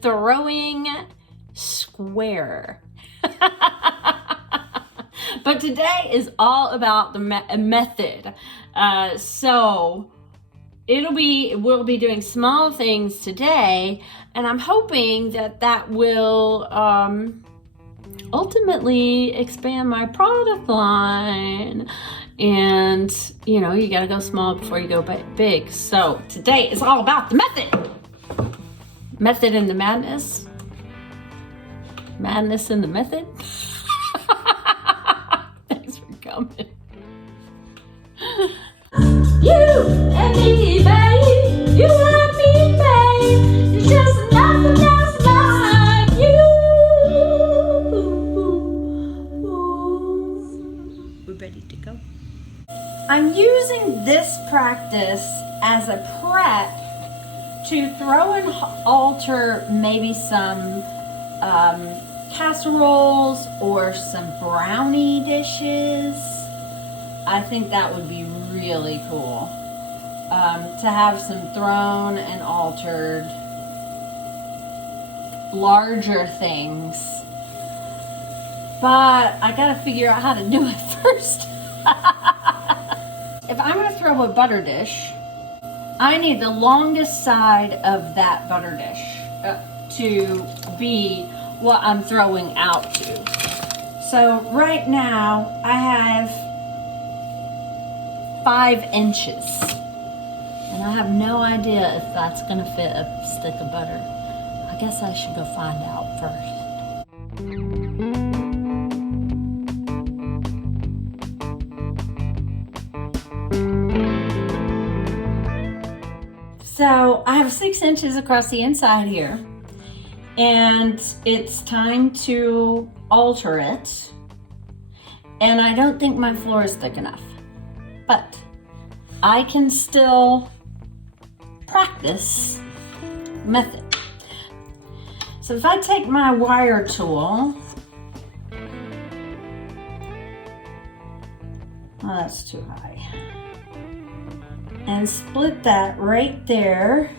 throwing square. But today is all about the method. So we'll be doing small things today, and I'm hoping that will ultimately expand my product line. And you know, you gotta go small before you go big. So today is all about the method. Method in the madness. Madness in the method. Thanks for coming. You and me, babe. You and me, babe. It's just nothing else like you. We're ready to go. I'm using this practice as a prep to throw and alter maybe some casseroles or some brownie dishes. I think that would be really cool to have some thrown and altered larger things. But I gotta figure out how to do it first. If I'm gonna throw a butter dish, I need the longest side of that butter dish to be what I'm throwing out to. So right now I have 5 inches, and I have no idea if that's gonna fit a stick of butter. I guess I should go find out first. So I have 6 inches across the inside here, and it's time to alter it. And I don't think my floor is thick enough, but I can still practice method. So if I take my wire tool, oh, that's too high. And split that right there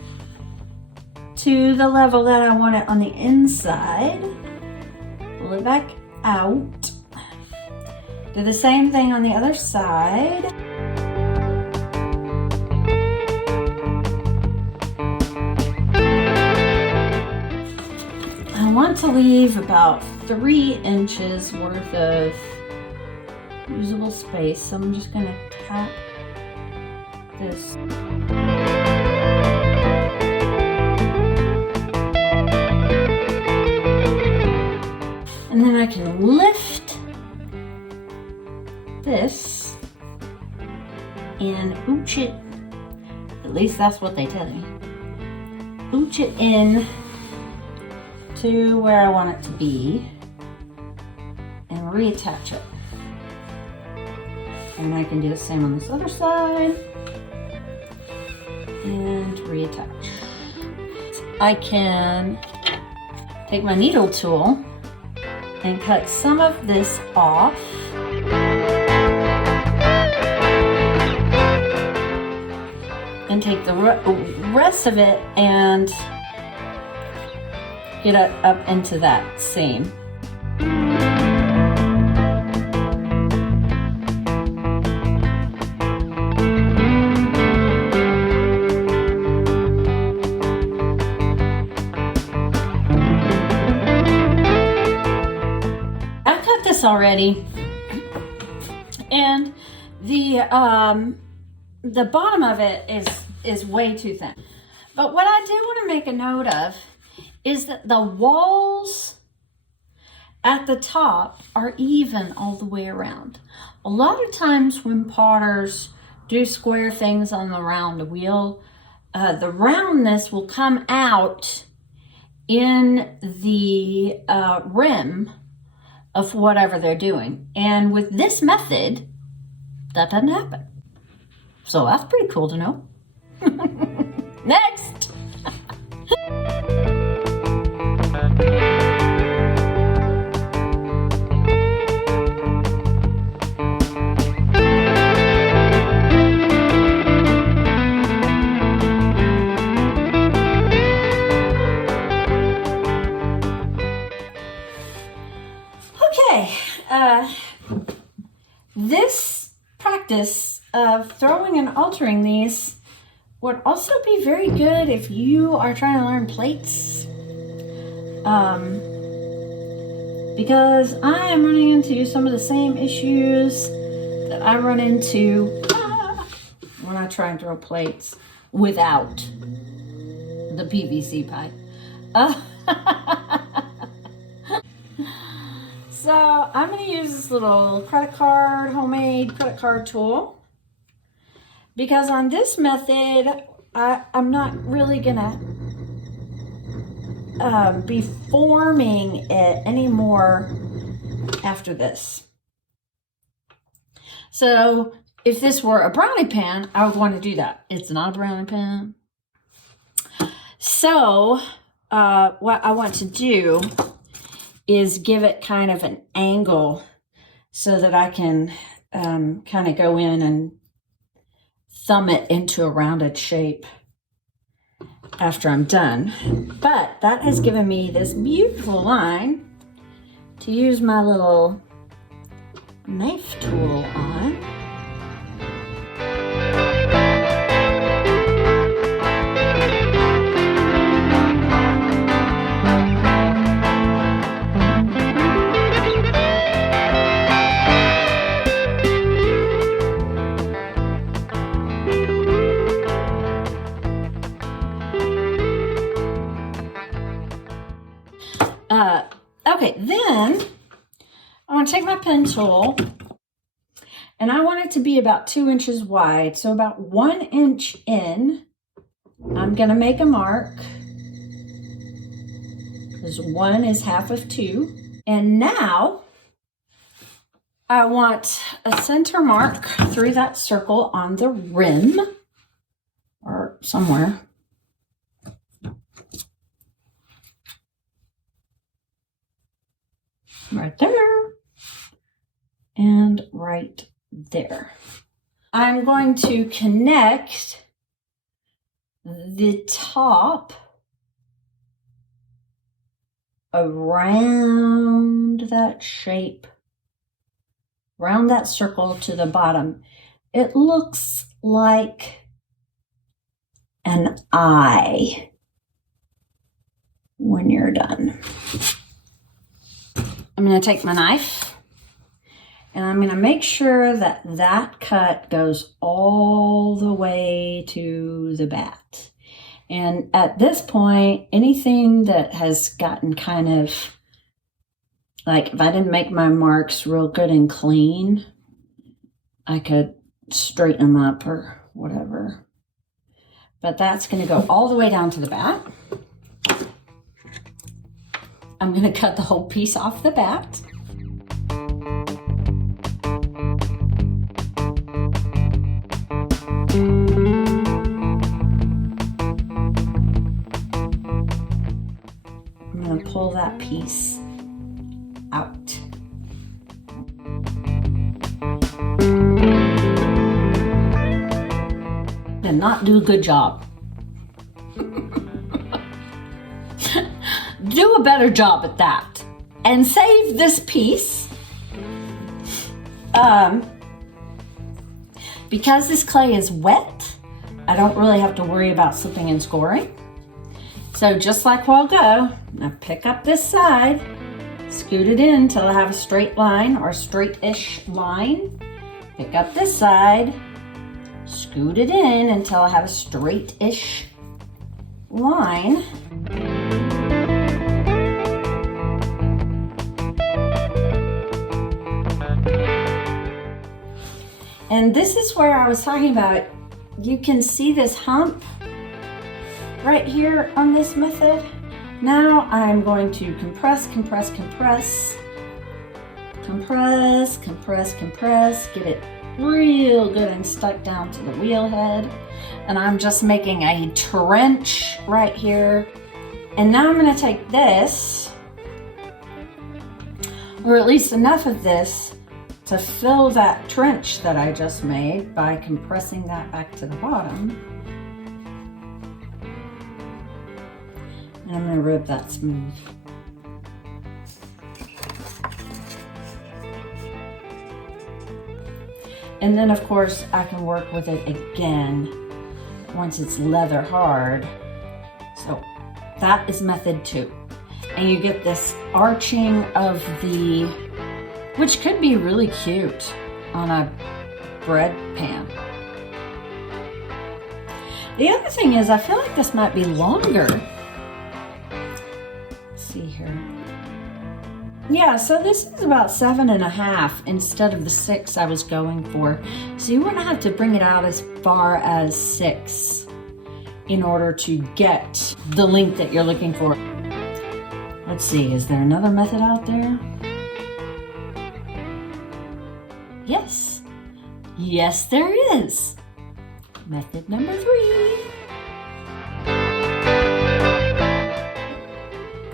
to the level that I want it on the inside. Pull it back out. Do the same thing on the other side. I want to leave about 3 inches worth of usable space, so I'm just going to tap this. And then I can lift this and ooch it, at least that's what they tell you, ooch it in to where I want it to be and reattach it. And I can do the same on this other side and reattach. I can take my needle tool and cut some of this off. And take the rest of it and get it up into that seam. Already, and the bottom of it is way too thin. But what I do want to make a note of is that the walls at the top are even all the way around. A lot of times when potters do square things on the round wheel, the roundness will come out in the rim of whatever they're doing. And with this method, that doesn't happen. So that's pretty cool to know. Next! this practice of throwing and altering these would also be very good if you are trying to learn plates. Because I am running into some of the same issues that I run into when I try and throw plates without the PVC pipe. So I'm going to use this little homemade credit card tool, because on this method, I'm not really going to be forming it anymore after this. So if this were a brownie pan, I would want to do that. It's not a brownie pan. So what I want to do is give it kind of an angle so that I can kind of go in and thumb it into a rounded shape after I'm done. But that has given me this beautiful line to use my little knife tool on. Okay, then I want to take my pen tool, and I want it to be about 2 inches wide. So about 1 inch in, I'm going to make a mark, because 1 is half of 2. And now I want a center mark through that circle on the rim, or somewhere. Right there and right there. I'm going to connect the top around that shape, around that circle to the bottom. It looks like an eye when you're done. I'm going to take my knife, and I'm going to make sure that that cut goes all the way to the bat. And at this point, anything that has gotten kind of, like if I didn't make my marks real good and clean, I could straighten them up or whatever. But that's going to go all the way down to the bat. I'm going to cut the whole piece off the bat. I'm going to pull that piece out. And not do a good job. Do a better job at that and save this piece. Because this clay is wet, I don't really have to worry about slipping and scoring. So just like a while ago, I pick up this side, scoot it in until I have a straight line or straight-ish line. Pick up this side, scoot it in until I have a straight-ish line. And this is where I was talking about, you can see this hump right here on this method. Now I'm going to compress, compress, compress, compress, compress, compress, get it real good and stuck down to the wheel head. And I'm just making a trench right here. And now I'm going to take this, or at least enough of this, to fill that trench that I just made by compressing that back to the bottom. And I'm going to rub that smooth. And then of course I can work with it again once it's leather hard. So that is method 2. And you get this arching of the, which could be really cute on a bread pan. The other thing is I feel like this might be longer. Let's see here. Yeah, so this is about 7.5 instead of the 6 I was going for. So you wouldn't have to bring it out as far as 6 in order to get the length that you're looking for. Let's see, is there another method out there? Yes. Yes, there is. Method number 3.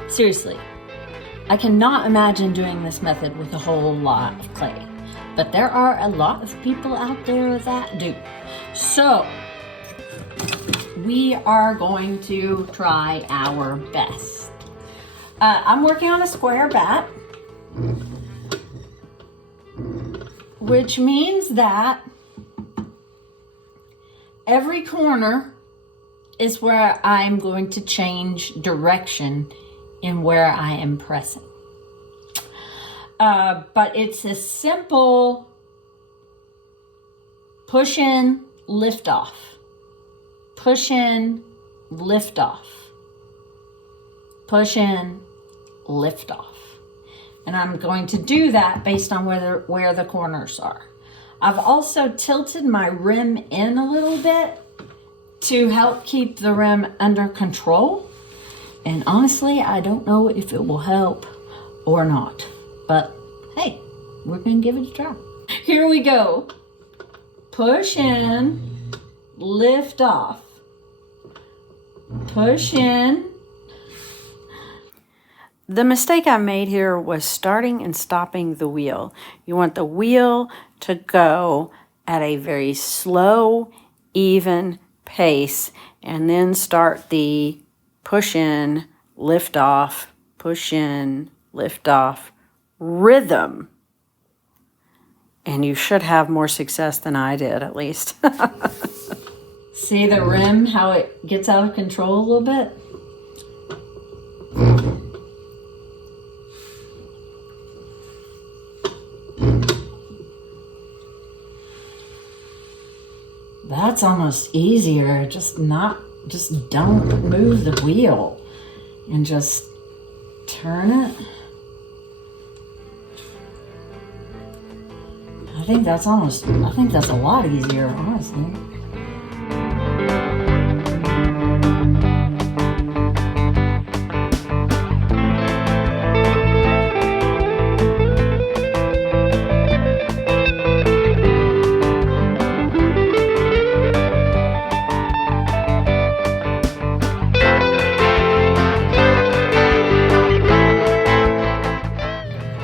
Seriously, I cannot imagine doing this method with a whole lot of clay, but there are a lot of people out there that do. So we are going to try our best. I'm working on a square bat, which means that every corner is where I'm going to change direction in where I am pressing. But it's a simple push in, lift off. Push in, lift off. Push in, lift off. And I'm going to do that based on where the corners are. I've also tilted my rim in a little bit to help keep the rim under control. And honestly, I don't know if it will help or not. But hey, we're gonna give it a try. Here we go. Push in, lift off. Push in. The mistake I made here was starting and stopping the wheel. You want the wheel to go at a very slow, even pace, and then start the push in, lift off, push in, lift off rhythm. And you should have more success than I did, at least. See the rim, how it gets out of control a little bit? That's almost easier. Just don't move the wheel and just turn it. I think that's a lot easier, honestly.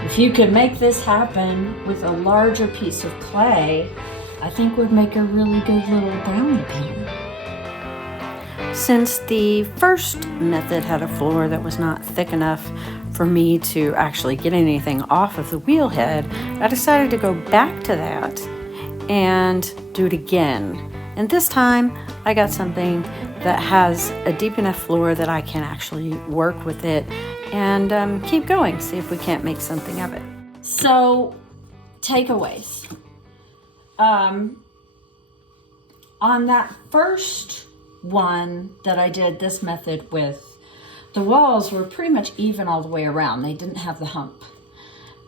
If you could make this happen with a larger piece of clay, I think would make a really good little brownie pan. Since the first method had a floor that was not thick enough for me to actually get anything off of the wheel head, I decided to go back to that and do it again. And this time I got something that has a deep enough floor that I can actually work with it and keep going, see if we can't make something of it. So, takeaways. On that first one that I did this method with, the walls were pretty much even all the way around. They didn't have the hump.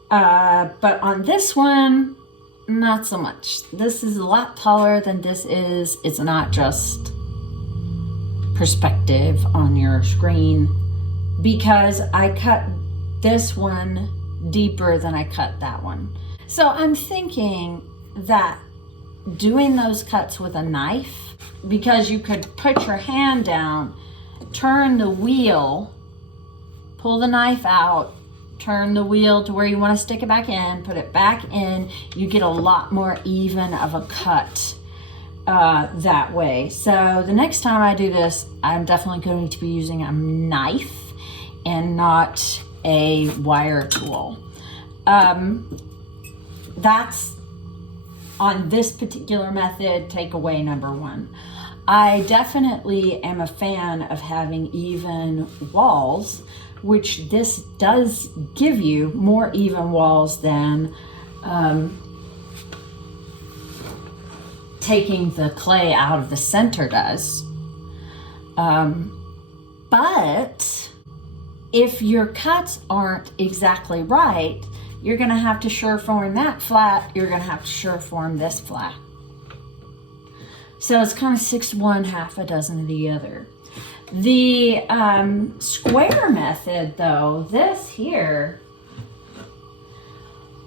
But on this one, not so much. This is a lot taller than this is. It's not just perspective on your screen, because I cut this one deeper than I cut that one. So I'm thinking that doing those cuts with a knife, because you could put your hand down, turn the wheel, pull the knife out, turn the wheel to where you want to stick it back in, put it back in, you get a lot more even of a cut that way. So the next time I do this, I'm definitely going to be using a knife and not a wire tool. That's on this particular method, takeaway number one. I definitely am a fan of having even walls, which this does give you more even walls than taking the clay out of the center does. But if your cuts aren't exactly right, you're going to have to sure form that flat. You're going to have to sure form this flat. So it's kind of 6 of one, half a dozen of the other. The square method, though, this here,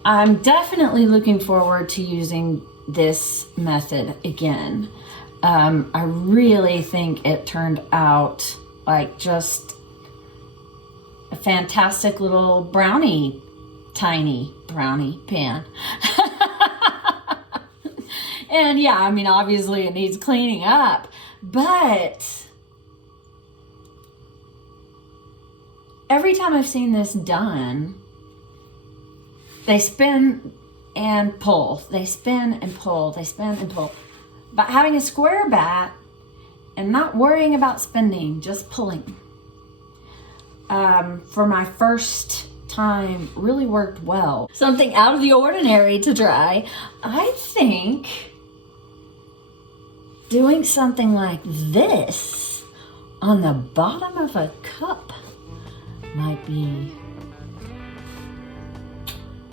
I'm definitely looking forward to using this method again. I really think it turned out like just a fantastic little brownie, tiny brownie pan. And yeah, I mean, obviously it needs cleaning up, but every time I've seen this done, they spin and pull, they spin and pull, they spin and pull. But having a square bat and not worrying about spinning, just pulling, for my first time really worked well. Something out of the ordinary to try. I think doing something like this on the bottom of a cup might be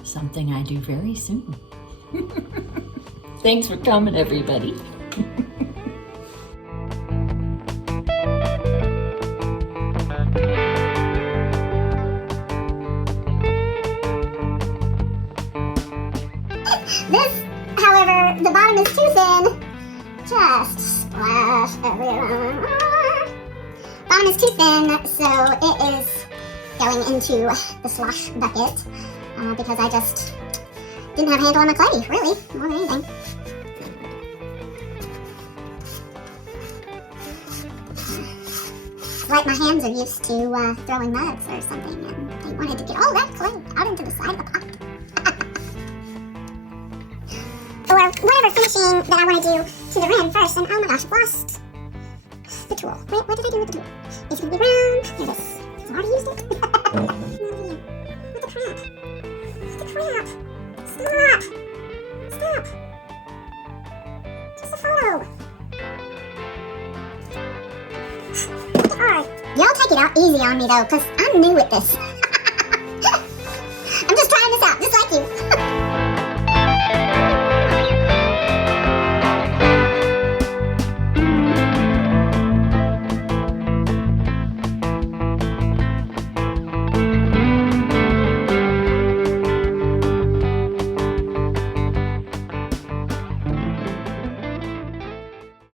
something I do very soon. Thanks for coming, everybody. This, however, the bottom is too thin. Just splash everywhere. Bottom is too thin, so it is going into the slosh bucket because I just didn't have a handle on my clay, really, more than anything. It's like my hands are used to throwing mugs or something, and they wanted to get all that clay out into the side of the pot. Or whatever finishing that I want to do to the rim first, and oh my gosh, I've lost the tool. Wait, what did I do with the tool? It's going to be round. Here it is. I've already used it. What the crap? What the crap? Stop! Stop! Just a photo. Alright. Y'all take it out easy on me though, because I'm new at this.